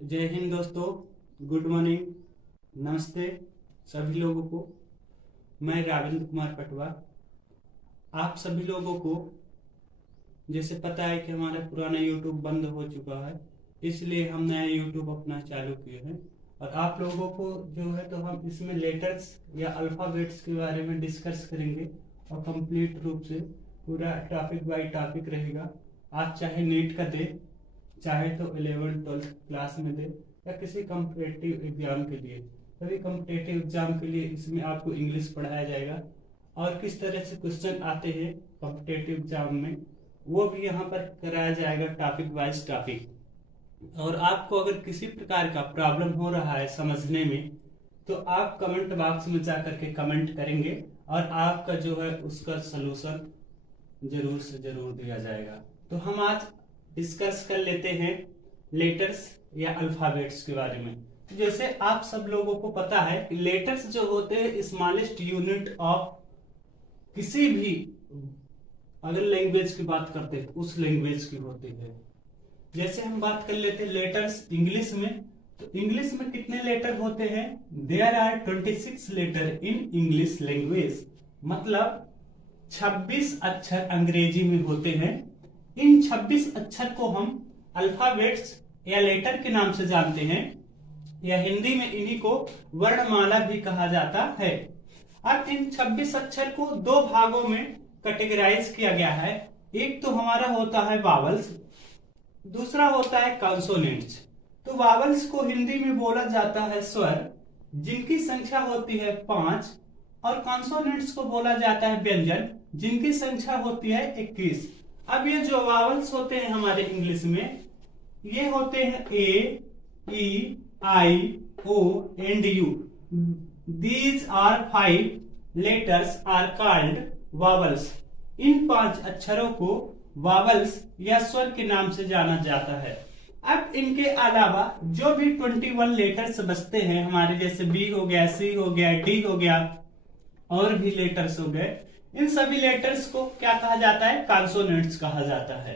जय हिंद दोस्तों, good morning, नमस्ते सभी लोगों को। मैं राविंद्र कुमार पटवा। आप सभी लोगों को जैसे पता है कि हमारा पुराना यूट्यूब बंद हो चुका है, इसलिए हम नया यूट्यूब अपना चालू किए हैं। और आप लोगों को जो है तो हम इसमें लेटर्स या अल्फ़ाबेट्स के बारे में डिस्कस करेंगे और कंप्लीट रूप से पूरा टॉपिक बाय टॉपिक रहेगा। आप चाहे नीट का दे, चाहे तो 11th-12th क्लास में दे, या किसी कम्पिटेटिव एग्जाम के लिए, सभी कम्पिटेटिव एग्जाम के लिए इसमें आपको इंग्लिश पढ़ाया जाएगा। और किस तरह से क्वेश्चन आते हैं कम्पिटेटिव एग्जाम में वो भी यहाँ पर कराया जाएगा टॉपिक वाइज टॉपिक। और आपको अगर किसी प्रकार का प्रॉब्लम हो रहा है समझने में, तो आप कमेंट बॉक्स में जा करके कमेंट करेंगे और आपका जो है उसका सलूशन जरूर से जरूर दिया जाएगा। तो हम आज डिस्कस कर लेते हैं लेटर्स या अल्फाबेट्स के बारे में। जैसे आप सब लोगों को पता है कि लेटर्स जो होते हैं स्मॉलेस्ट यूनिट ऑफ किसी भी अगर लैंग्वेज की बात करते हैं उस लैंग्वेज की होती है। जैसे हम बात कर लेते हैं लेटर्स इंग्लिश में, तो इंग्लिश में कितने लेटर होते हैं? There are 26 letter in English language, मतलब 26 अक्षर अंग्रेजी में होते हैं। इन 26 अक्षर को हम अल्फाबेट्स या लेटर के नाम से जानते हैं, या हिंदी में इन्हीं को वर्णमाला भी कहा जाता है। अब इन 26 अक्षर को दो भागों में कैटेगराइज किया गया है। एक तो हमारा होता है वावल्स, दूसरा होता है कॉन्सोनेंट्स। तो वावल्स को हिंदी में बोला जाता है स्वर, जिनकी संख्या होती है 5, और कॉन्सोनेंट्स को बोला जाता है व्यंजन, जिनकी संख्या होती है 21। अब ये जो वावल्स होते हैं हमारे इंग्लिश में, ये होते हैं A, E, I, O and U. These are 5 letters are called vowels. इन 5 अक्षरों को वावल्स या स्वर के नाम से जाना जाता है। अब इनके अलावा जो भी 21 लेटर्स बचते हैं हमारे, जैसे बी हो गया, सी हो गया, डी हो गया, और भी लेटर्स हो गए, इन सभी लेटर्स को क्या कहा जाता है? कॉन्सोनेंट्स कहा जाता है।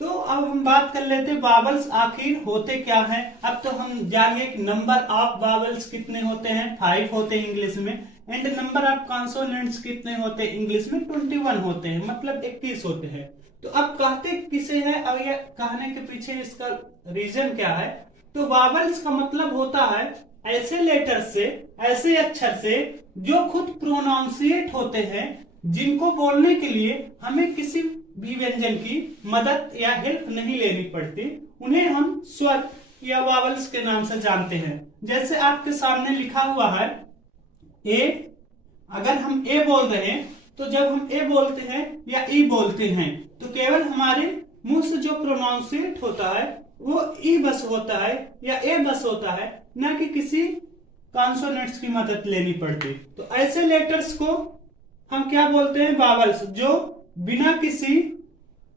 तो अब हम बात कर लेते हैं वावल्स आखिर होते क्या हैं। अब तो हम जानिए कि नंबर ऑफ वावल्स कितने होते हैं, 5 होते हैं इंग्लिश में, एंड नंबर ऑफ कॉन्सोनेंट्स कितने होते हैं इंग्लिश में? 21 होते हैं, मतलब 21 होते हैं। तो अब कहते किसे हैं और ये कहने के पीछे इसका रीजन क्या है? तो वावल्स का मतलब होता है ऐसे लेटर से, ऐसे अक्षर से जो खुद प्रोनाउंसिएट होते हैं, जिनको बोलने के लिए हमें किसी भी व्यंजन की मदद या हेल्प नहीं लेनी पड़ती, उन्हें हम स्वर या वावल्स के नाम से जानते हैं। जैसे आपके सामने लिखा हुआ है ए। अगर हम ए बोल रहे हैं तो जब हम ए बोलते हैं या ई बोलते हैं तो केवल हमारे मुंह से जो प्रोनाउंसिएट होता है वो ई बस होता है या ए बस होता है, न कि किसी कॉन्सोनेंट्स की मदद लेनी पड़ती। तो ऐसे लेटर्स को हम क्या बोलते हैं? वावल्स, जो बिना किसी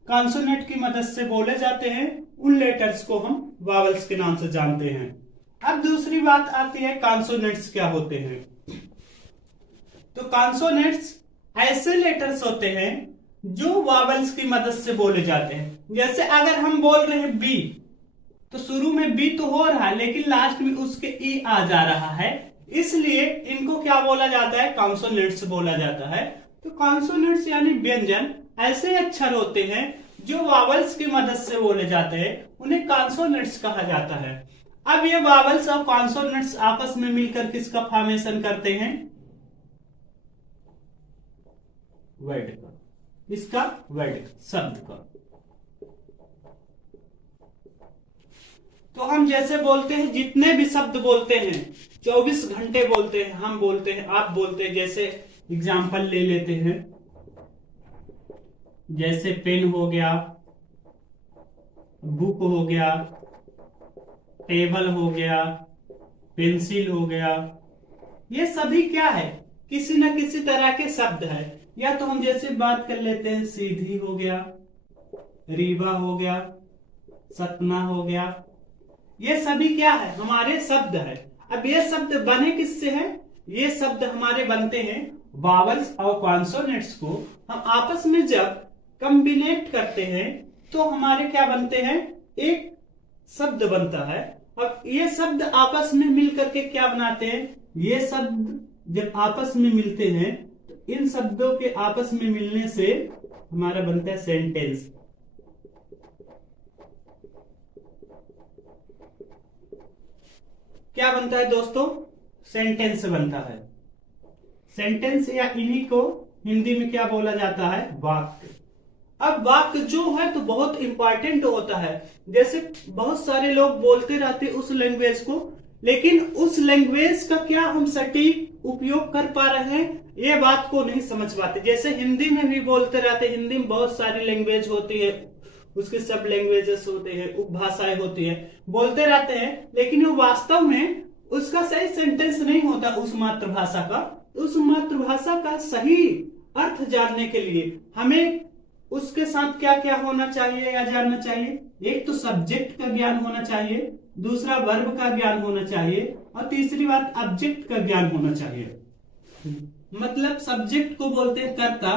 कॉन्सोनेंट की मदद से बोले जाते हैं, उन लेटर्स को हम वावल्स के नाम से जानते हैं। अब दूसरी बात आती है कॉन्सोनेंट्स क्या होते हैं। तो कॉन्सोनेंट्स ऐसे लेटर्स होते हैं जो वावल्स की मदद से बोले जाते हैं। जैसे अगर हम बोल रहे हैं बी, तो शुरू में बी तो हो रहा है लेकिन लास्ट में उसके ई आ जा रहा है, इसलिए इनको क्या बोला जाता है? कॉन्सोनेंट्स बोला जाता है। तो कॉन्सोनेंट्स यानी व्यंजन ऐसे अक्षर होते हैं जो वावल्स की मदद से बोले जाते हैं, उन्हें कॉन्सोनेंट्स कहा जाता है। अब ये वावल्स और कॉन्सोनेंट्स आपस में मिलकर किसका फॉर्मेशन करते हैं? वर्ड का, इसका वर्ड, शब्द का। तो हम जैसे बोलते हैं, जितने भी शब्द बोलते हैं 24 घंटे बोलते हैं, हम बोलते हैं, आप बोलते हैं। जैसे एग्जाम्पल ले लेते हैं, जैसे पेन हो गया, बुक हो गया, टेबल हो गया, पेंसिल हो गया, ये सभी क्या है? किसी न किसी तरह के शब्द है। या तो हम जैसे बात कर लेते हैं, सीधी हो गया, रीवा हो गया, सतना हो गया, ये सभी क्या है? हमारे शब्द है। अब ये शब्द बने किससे हैं? ये शब्द हमारे बनते हैं वावल्स और कॉन्सोनेंट्स को हम आपस में जब कॉम्बिनेट करते हैं तो हमारे क्या बनते हैं? एक शब्द बनता है। अब ये शब्द आपस में मिल करके क्या बनाते हैं, ये शब्द जब आपस में मिलते हैं तो इन शब्दों के आपस में मिलने से हमारा बनता है सेंटेंस। क्या बनता है दोस्तों, सेंटेंस बनता है। सेंटेंस या इन्हीं को हिंदी में क्या बोला जाता है, वाक्य। अब वाक्य जो है तो बहुत इंपॉर्टेंट होता है। जैसे बहुत सारे लोग बोलते रहते उस लैंग्वेज को, लेकिन उस लैंग्वेज का क्या हम सटीक उपयोग कर पा रहे हैं ये बात को नहीं समझ पाते। जैसे हिंदी में भी बोलते रहते, हिंदी में बहुत सारी लैंग्वेज होती है, उसके सब लैंग्वेजेस होते हैं, उपभाषाएं होती है, बोलते रहते हैं, लेकिन वो वास्तव में उसका सही सेंटेंस नहीं होता उस मातृभाषा का। उस मातृभाषा का सही अर्थ जानने के लिए हमें उसके साथ क्या क्या होना चाहिए या जानना चाहिए। एक तो सब्जेक्ट का ज्ञान होना चाहिए, दूसरा वर्ब का ज्ञान होना चाहिए, और तीसरी बात ऑब्जेक्ट का ज्ञान होना चाहिए। मतलब सब्जेक्ट को बोलते हैं कर्ता,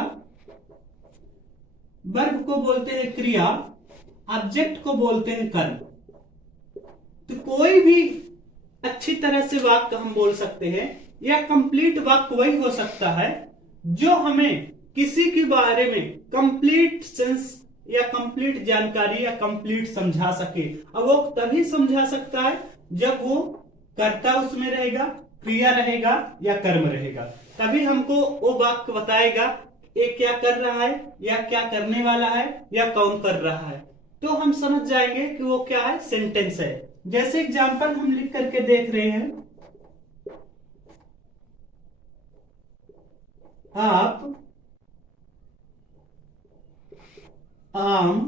वर्ब को बोलते हैं क्रिया, ऑब्जेक्ट को बोलते हैं कर्म। तो कोई भी अच्छी तरह से वाक्य हम बोल सकते हैं, या कंप्लीट वाक्य वही हो सकता है जो हमें किसी के बारे में कंप्लीट सेंस या कंप्लीट जानकारी या कंप्लीट समझा सके। अब वो तभी समझा सकता है जब वो कर्ता उसमें रहेगा, क्रिया रहेगा या कर्म रहेगा, तभी हमको वो वाक्य बताएगा ये क्या कर रहा है या क्या करने वाला है या कौन कर रहा है। तो हम समझ जाएंगे कि वो क्या है, सेंटेंस है। जैसे एग्जांपल हम लिख करके देख रहे हैं, आप आम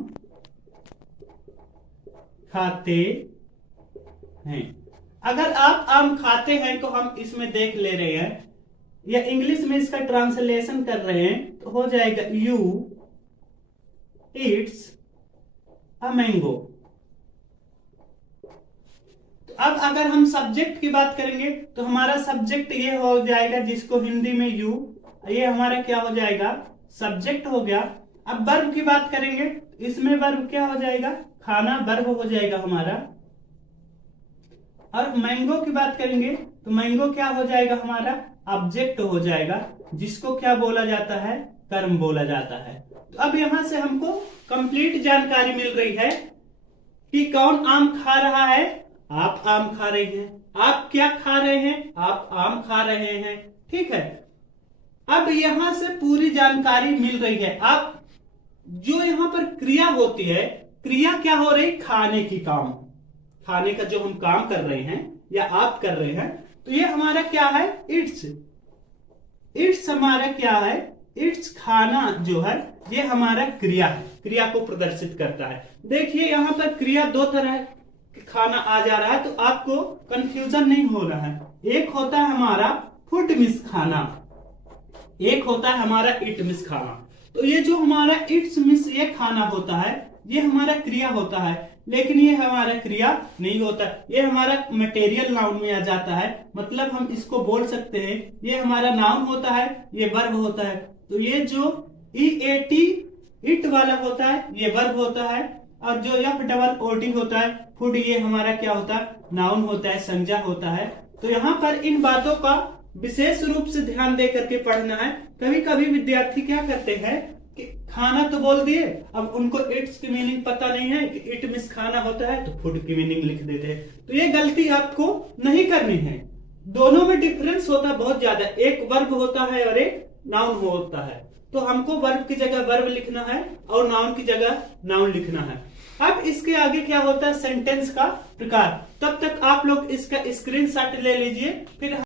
खाते हैं। अगर आप आम खाते हैं तो हम इसमें देख ले रहे हैं, या इंग्लिश में इसका ट्रांसलेशन कर रहे हैं तो हो जाएगा यू इट्स अ मैंगो। तो अब अगर हम सब्जेक्ट की बात करेंगे तो हमारा सब्जेक्ट ये हो जाएगा, जिसको हिंदी में यू, ये हमारा क्या हो जाएगा, सब्जेक्ट हो गया। अब वर्ब की बात करेंगे, इसमें वर्ब क्या हो जाएगा, खाना वर्ब हो जाएगा हमारा। और मैंगो की बात करेंगे तो मैंगो क्या हो जाएगा हमारा, ऑब्जेक्ट हो जाएगा, जिसको क्या बोला जाता है, कर्म बोला जाता है। तो अब यहां से हमको कंप्लीट जानकारी मिल रही है कि कौन आम खा रहा है, आप आम खा रहे हैं। आप क्या खा रहे हैं, आप आम खा रहे हैं। ठीक है, अब यहां से पूरी जानकारी मिल रही है। आप जो यहां पर क्रिया होती है, क्रिया क्या हो रही, खाने की काम, खाने का जो हम काम कर रहे हैं या आप कर रहे हैं, तो ये हमारा क्या है, इट्स। इट्स हमारा क्या है, इट्स खाना जो है ये हमारा क्रिया है, क्रिया को प्रदर्शित करता है। देखिए यहां पर क्रिया दो तरह खाना आ जा रहा है, तो आपको कंफ्यूजन नहीं हो रहा है। एक होता है हमारा फूड मिस खाना, एक होता है हमारा इट मिस खाना। तो ये जो हमारा इट्स मिस ये खाना होता है, ये हमारा क्रिया होता है, लेकिन ये हमारा क्रिया नहीं होता, ये हमारा मटेरियल नाउन में आ जाता है। मतलब हम इसको बोल सकते हैं ये हमारा नाउन होता है, ये वर्ब होता है। तो ये जो EAT इट वाला होता है ये वर्ब होता है, और जो FOOD होता है फूड, ये हमारा क्या होता है, नाउन होता है, संज्ञा होता है। तो यहाँ पर इन बातों का विशेष रूप से ध्यान दे करके पढ़ना है। कभी कभी विद्यार्थी क्या करते हैं कि खाना तो बोल दिए, अब उनको इट्स की मीनिंग पता नहीं है कि इट मिस खाना होता है, तो फूड की मीनिंग लिख देते हैं। तो ये गलती आपको नहीं करनी है। दोनों में डिफरेंस होता है बहुत ज्यादा, एक वर्ब होता है और एक नाउन होता है। तो हमको वर्ब की जगह वर्ब लिखना है और नाउन की जगह नाउन लिखना है। अब इसके आगे क्या होता है, सेंटेंस का प्रकार। तब तक आप लोग इसका स्क्रीनशॉट ले लीजिए, फिर